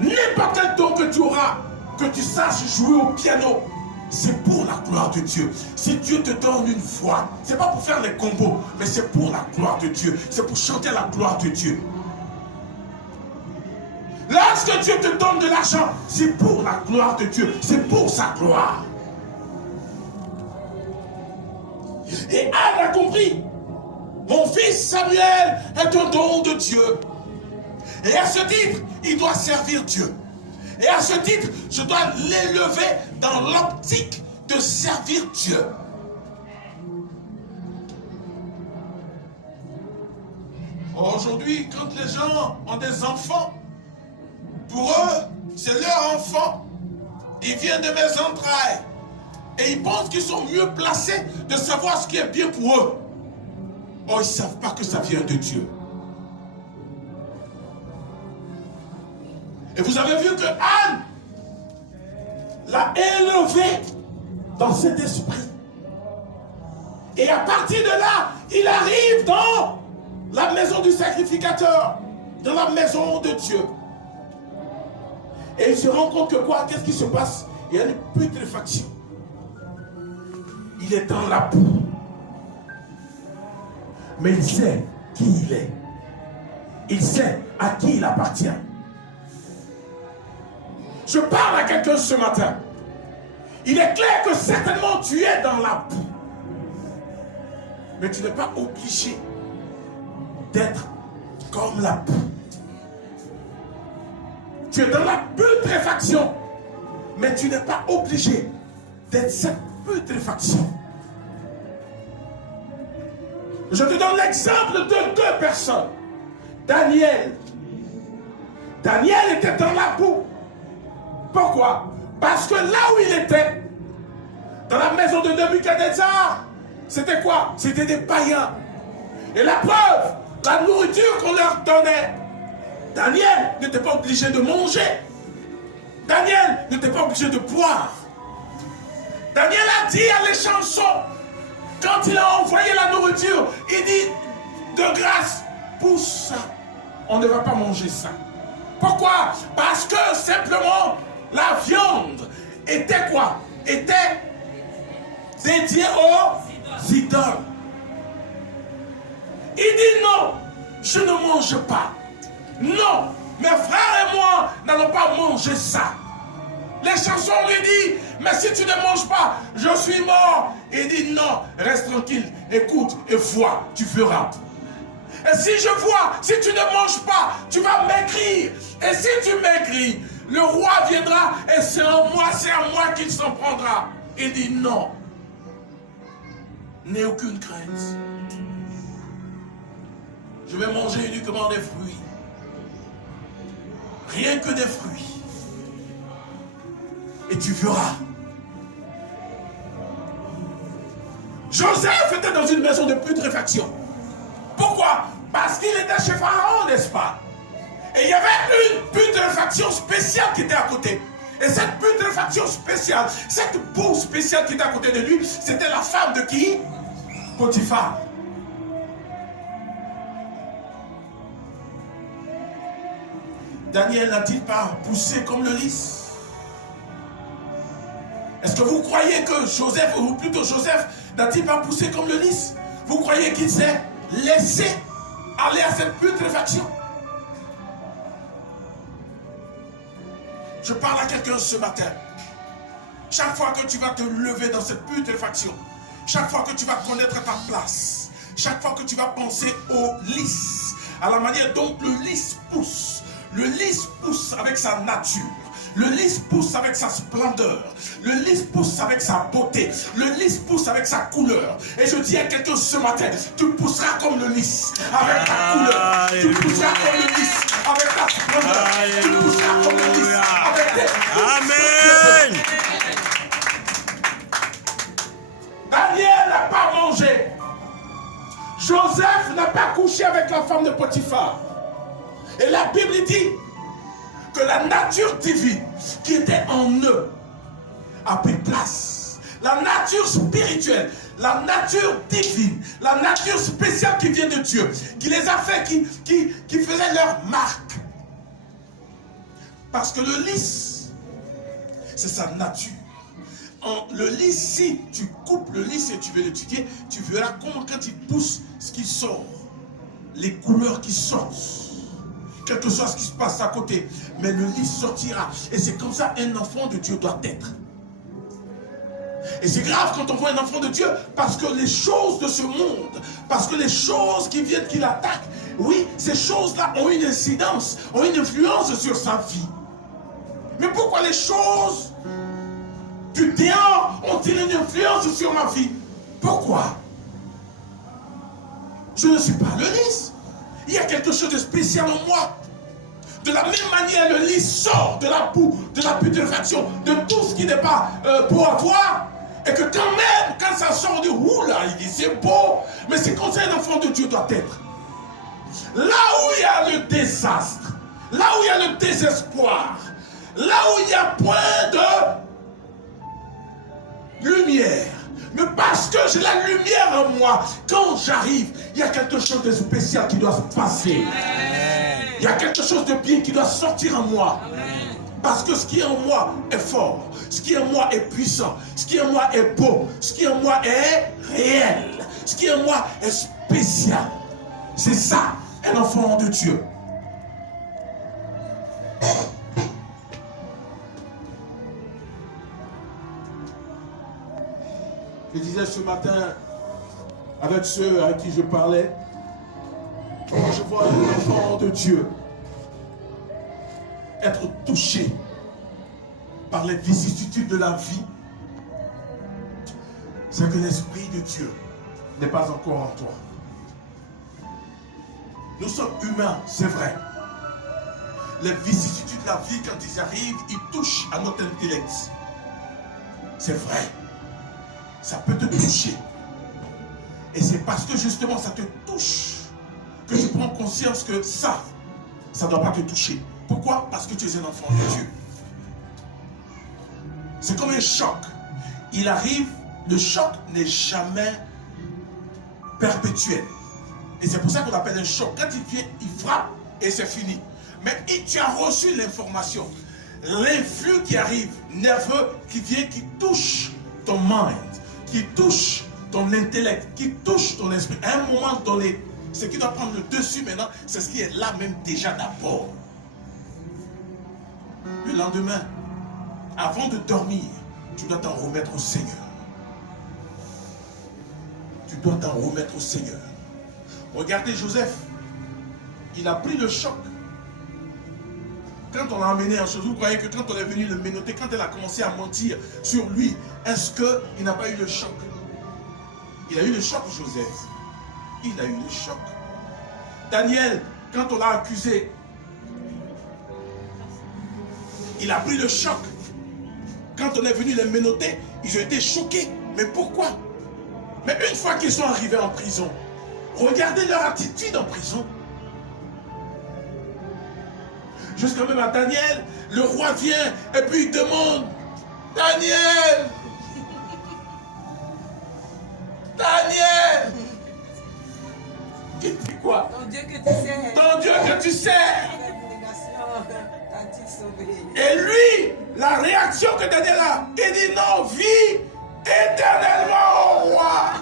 N'importe quel don que tu auras, que tu saches jouer au piano, c'est pour la gloire de Dieu. Si Dieu te donne une voix, c'est pas pour faire les combos, mais c'est pour la gloire de Dieu. C'est pour chanter la gloire de Dieu. Lorsque Dieu te donne de l'argent, c'est pour la gloire de Dieu. C'est pour sa gloire. Et Anne a compris. Mon fils Samuel est un don de Dieu. Et à ce titre, il doit servir Dieu. Et à ce titre, je dois l'élever dans l'optique de servir Dieu. Aujourd'hui, quand les gens ont des enfants, pour eux, c'est leur enfant. Ils viennent de mes entrailles. Et ils pensent qu'ils sont mieux placés de savoir ce qui est bien pour eux. Oh, ils ne savent pas que ça vient de Dieu. Et vous avez vu que Anne l'a élevé dans cet esprit. Et à partir de là, il arrive dans la maison du sacrificateur, dans la maison de Dieu. Et il se rend compte que quoi? Qu'est-ce qui se passe? Il y a une putréfaction. Il est dans la boue. Mais il sait qui il est. Il sait à qui il appartient. Je parle à quelqu'un ce matin. Il est clair que certainement tu es dans la boue. Mais tu n'es pas obligé d'être comme la boue. Tu es dans la putréfaction. Mais tu n'es pas obligé d'être cette putréfaction. Je te donne l'exemple de deux personnes. Daniel. Daniel était dans la boue. Pourquoi? Parce que là où il était, dans la maison de Nebuchadnezzar, c'était quoi? C'était des païens. Et la preuve, la nourriture qu'on leur donnait, Daniel n'était pas obligé de manger. Daniel n'était pas obligé de boire. Daniel a dit à les chansons, quand il a envoyé la nourriture, il dit, de grâce, pour ça, on ne va pas manger ça. Pourquoi? Parce que simplement, la viande était quoi? Était dédiée aux idoles. Il dit non, je ne mange pas. Non, mes frères et moi n'allons pas manger ça. Les chansons lui disent, mais si tu ne manges pas, je suis mort. Il dit non, reste tranquille, écoute et vois, tu verras. Et si je vois, si tu ne manges pas, tu vas maigrir. Et si tu maigris, le roi viendra et c'est à moi qu'il s'en prendra. Il dit non, n'aie aucune crainte. Je vais manger uniquement des fruits. Rien que des fruits. Et tu verras. Joseph était dans une maison de putréfaction. Pourquoi? Parce qu'il était chez Pharaon, n'est-ce pas? Et il y avait une putréfaction spéciale qui était à côté. Et cette putréfaction spéciale, cette boue spéciale qui était à côté de lui, c'était la femme de qui? Potiphar. Daniel n'a-t-il pas poussé comme le lys? Est-ce que vous croyez que Joseph, ou plutôt Joseph, n'a-t-il pas poussé comme le lys? Vous croyez qu'il s'est laissé aller à cette putréfaction? Je parle à quelqu'un ce matin. Chaque fois que tu vas te lever dans cette putréfaction, chaque fois que tu vas connaître ta place, chaque fois que tu vas penser au lys, à la manière dont le lys pousse avec sa nature. Le lys pousse avec sa splendeur. Le lys pousse avec sa beauté. Le lys pousse avec sa couleur. Et je dis à quelqu'un ce matin, tu pousseras comme le lys, avec ta couleur. Tu pousseras comme le lys, avec ta splendeur. Tu pousseras comme le lys, avec tes... Amen. Daniel n'a pas mangé. Joseph n'a pas couché avec la femme de Potiphar. Et la Bible dit que la nature divine qui était en eux a pris place. La nature spirituelle, la nature divine, la nature spéciale qui vient de Dieu, qui les a fait, qui faisait leur marque. Parce que le lys, c'est sa nature. Le lys, si tu coupes le lys et tu veux l'étudier, tu verras comment quand il pousse, ce qui sort, les couleurs qui sortent, quelque chose qui se passe à côté, mais le lys sortira. Et c'est comme ça un enfant de Dieu doit être. Et c'est grave quand on voit un enfant de Dieu, parce que les choses de ce monde, parce que les choses qui viennent, qui l'attaquent, oui, ces choses-là ont une incidence, ont une influence sur sa vie. Mais pourquoi les choses du dehors ont-ils une influence sur ma vie? Pourquoi? Je ne suis pas le lys. Il y a quelque chose de spécial en moi. De la même manière, le lys sort de la boue, de la putréfaction, de tout ce qui n'est pas pour avoir. Et que quand même, quand ça sort de oula, il dit c'est beau. Mais c'est comme ça un enfant de Dieu doit être. Là où il y a le désastre, là où il y a le désespoir, là où il y a point de lumière, mais parce que j'ai la lumière en moi, quand j'arrive, il y a quelque chose de spécial qui doit se passer. Il y a quelque chose de bien qui doit sortir en moi. Parce que ce qui est en moi est fort, ce qui est en moi est puissant, ce qui est en moi est beau, ce qui est en moi est réel, ce qui est en moi est spécial. C'est ça, un enfant de Dieu. Je disais ce matin avec ceux à qui je parlais, quand je vois un enfant de Dieu être touché par les vicissitudes de la vie, c'est que l'Esprit de Dieu n'est pas encore en toi. Nous sommes humains, c'est vrai. Les vicissitudes de la vie, quand ils arrivent, ils touchent à notre intellect. C'est vrai. Ça peut te toucher. Et c'est parce que justement ça te touche que tu prends conscience que ça ne doit pas te toucher. Pourquoi? Parce que tu es un enfant de Dieu. C'est comme un choc. Il arrive, le choc n'est jamais perpétuel. Et c'est pour ça qu'on appelle un choc. Quand il vient, il frappe et c'est fini. Mais tu as reçu l'information. L'influx qui arrive, nerveux, qui vient, qui touche ton mind, qui touche ton intellect, qui touche ton esprit. À un moment donné, ce qui doit prendre le dessus maintenant, c'est ce qui est là même déjà d'abord. Le lendemain, avant de dormir, tu dois t'en remettre au Seigneur. Tu dois t'en remettre au Seigneur. Regardez Joseph, il a pris le choc. Quand on l'a emmené en chose, vous croyez que quand on est venu le menotter, quand elle a commencé à mentir sur lui, est-ce qu'il n'a pas eu le choc? Il a eu le choc, Joseph. Il a eu le choc. Daniel, quand on l'a accusé, il a pris le choc. Quand on est venu les menotter, ils ont été choqués. Mais pourquoi? Mais une fois qu'ils sont arrivés en prison, regardez leur attitude en prison. Jusqu'à même à Daniel, le roi vient et puis il demande, Daniel, Daniel, il dit quoi? Ton Dieu que tu sais. Ton Dieu que tu sais. Et lui, la réaction que Daniel a, il dit non, vis éternellement au roi.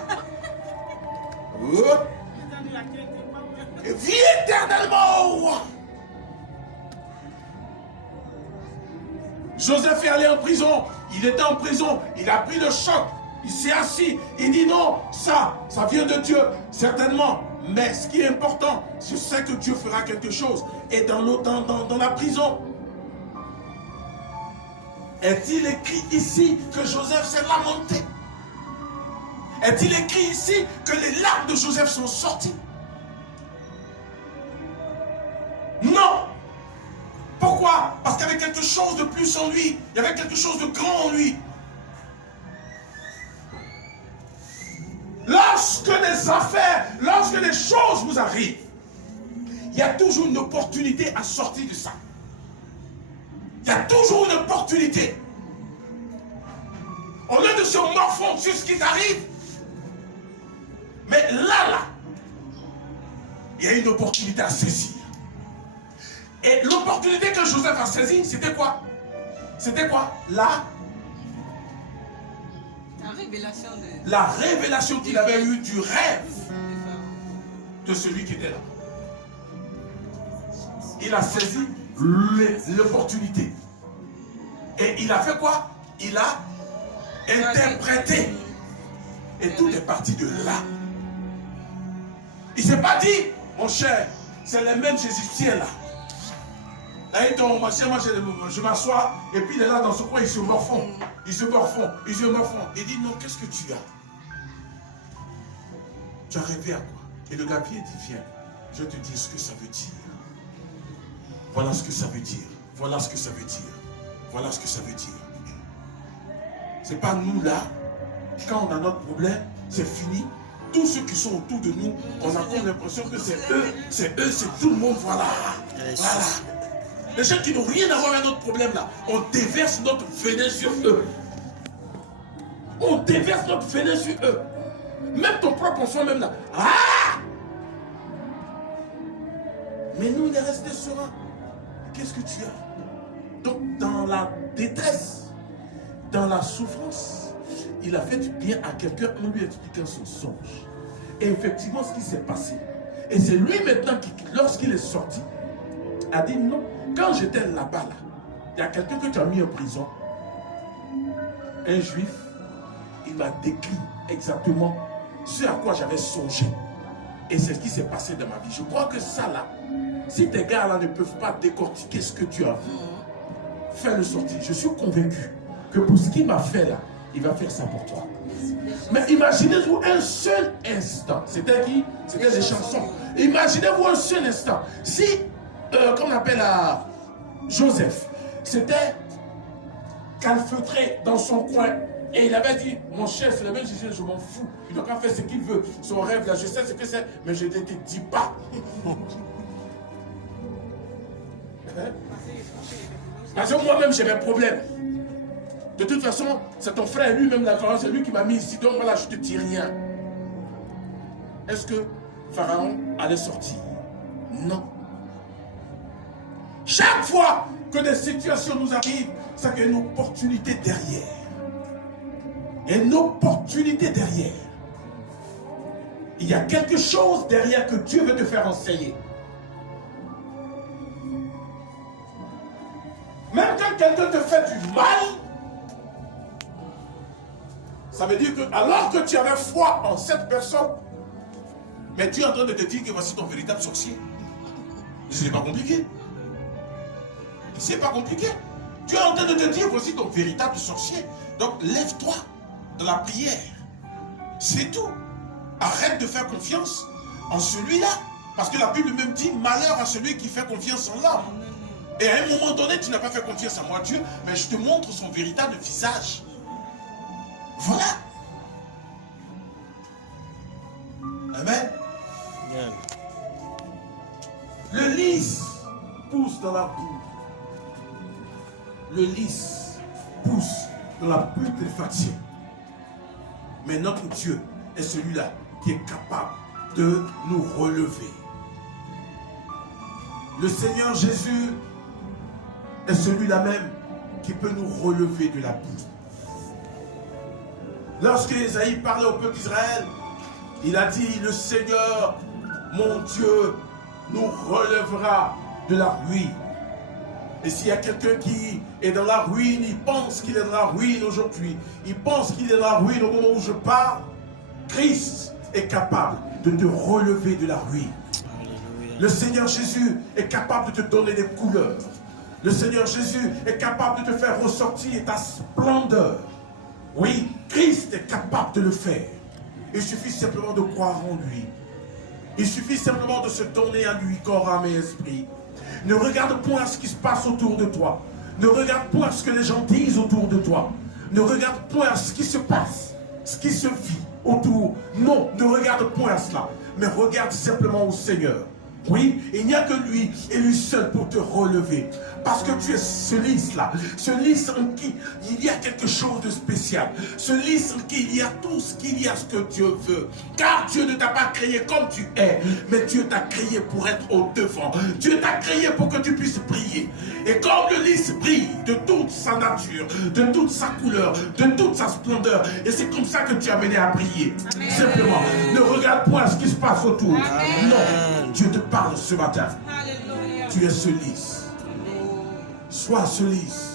Vis éternellement au roi. Joseph est allé en prison, il était en prison, il a pris le choc, il s'est assis, il dit non, ça vient de Dieu, certainement. Mais ce qui est important, je sais que Dieu fera quelque chose. Et dans la prison, est-il écrit ici que Joseph s'est lamenté? Est-il écrit ici que les larmes de Joseph sont sorties? Non. Pourquoi? Parce qu'il y avait quelque chose de plus en lui. Il y avait quelque chose de grand en lui. Lorsque les affaires, lorsque les choses vous arrivent, il y a toujours une opportunité à sortir de ça. Il y a toujours une opportunité. Au lieu de se morfondre sur ce qui t'arrive, mais là, il y a une opportunité à saisir. Et l'opportunité que Joseph a saisie, c'était quoi? C'était quoi? La révélation qu'il avait eue du rêve de celui qui était là. Il a saisi l'opportunité. Et il a fait quoi? Il a interprété. Et tout est parti de là. Il ne s'est pas dit, mon cher, c'est les mêmes Égyptiens là. Là, donc, moi, je m'assois, et puis il est là dans ce coin, il se morfond. Il se morfond, il se morfond. Il dit, non, qu'est-ce que tu as? Tu as rêvé à quoi? Et le gabier dit, viens, je te dis ce que ça veut dire. Voilà ce que ça veut dire. Voilà ce que ça veut dire. Voilà ce que ça veut dire. C'est pas nous là, quand on a notre problème, c'est fini. Tous ceux qui sont autour de nous, on a comme l'impression que c'est eux, c'est tout le monde, voilà. Voilà. Les gens qui n'ont rien à voir avec notre problème là, on déverse notre venin sur eux. On déverse notre venin sur eux. Même ton propre enfant même là. Ah! Mais nous, il est resté serein. Qu'est-ce que tu as? Donc, dans la détresse, dans la souffrance, il a fait du bien à quelqu'un en lui expliquant son songe. Et effectivement, ce qui s'est passé. Et c'est lui maintenant qui, lorsqu'il est sorti, a dit non. Quand j'étais là-bas, là, il y a quelqu'un que tu as mis en prison. Un juif, il m'a décrit exactement ce à quoi j'avais songé. Et c'est ce qui s'est passé dans ma vie. Je crois que ça là, si tes gars là ne peuvent pas décortiquer ce que tu as vu, fais-le sortir. Je suis convaincu que pour ce qu'il m'a fait là, il va faire ça pour toi. Mais imaginez-vous un seul instant. C'était qui? C'était des chansons. Imaginez-vous un seul instant. Si, comme on appelle Joseph, c'était calfeutré dans son coin. Et il avait dit, mon cher, c'est le même Jésus, je m'en fous. Il n'a qu'à faire ce qu'il veut. Son rêve là, je sais ce que c'est, mais je ne te dis pas. Parce que moi-même, j'ai mes problèmes. De toute façon, c'est ton frère lui-même, la Pharaon, c'est lui qui m'a mis ici. Donc voilà, je ne te dis rien. Est-ce que Pharaon allait sortir? Non. Chaque fois que des situations nous arrivent, c'est qu'il y a une opportunité derrière. Il y a une opportunité derrière. Il y a quelque chose derrière que Dieu veut te faire enseigner. Même quand quelqu'un te fait du mal, ça veut dire que alors que tu avais foi en cette personne, mais Dieu est en train de te dire que voici ton véritable sorcier. Ce n'est pas compliqué. C'est pas compliqué. Dieu est en train de te dire voici ton véritable sorcier. Donc lève-toi dans la prière. C'est tout. Arrête de faire confiance en celui-là. Parce que la Bible même dit malheur à celui qui fait confiance en l'homme. Et à un moment donné, tu n'as pas fait confiance en moi, Dieu, mais je te montre son véritable visage. Voilà. Amen. Amen. Le lys pousse dans la boue. Le lys pousse dans la putréfaction. Mais notre Dieu est celui-là qui est capable de nous relever. Le Seigneur Jésus est celui-là même qui peut nous relever de la boue. Lorsque Ésaïe parlait au peuple d'Israël, il a dit, le Seigneur, mon Dieu, nous relèvera de la ruine. Et s'il y a quelqu'un qui est dans la ruine, il pense qu'il est dans la ruine aujourd'hui, il pense qu'il est dans la ruine au moment où je parle, Christ est capable de te relever de la ruine. Le Seigneur Jésus est capable de te donner des couleurs. Le Seigneur Jésus est capable de te faire ressortir ta splendeur. Oui, Christ est capable de le faire. Il suffit simplement de croire en lui. Il suffit simplement de se donner à lui, corps, âme et esprit. Ne regarde point à ce qui se passe autour de toi. Ne regarde point à ce que les gens disent autour de toi. Ne regarde point à ce qui se passe, ce qui se vit autour. Non, ne regarde point à cela. Mais regarde simplement au Seigneur. Oui, il n'y a que lui et lui seul pour te relever. Parce que tu es ce lys-là. Ce lys en qui il y a quelque chose de spécial. Ce lys en qui il y a tout ce qu'il y a, ce que Dieu veut. Car Dieu ne t'a pas créé comme tu es, mais Dieu t'a créé pour être au devant. Dieu t'a créé pour que tu puisses briller. Et comme le lys brille de toute sa nature, de toute sa couleur, de toute sa splendeur, et c'est comme ça que tu es amené à briller. Amen. Simplement, ne regarde point ce qui se passe autour. Amen. Non, Dieu te parle ce matin. Alléluia. Tu es ce lys. Sois ce lys.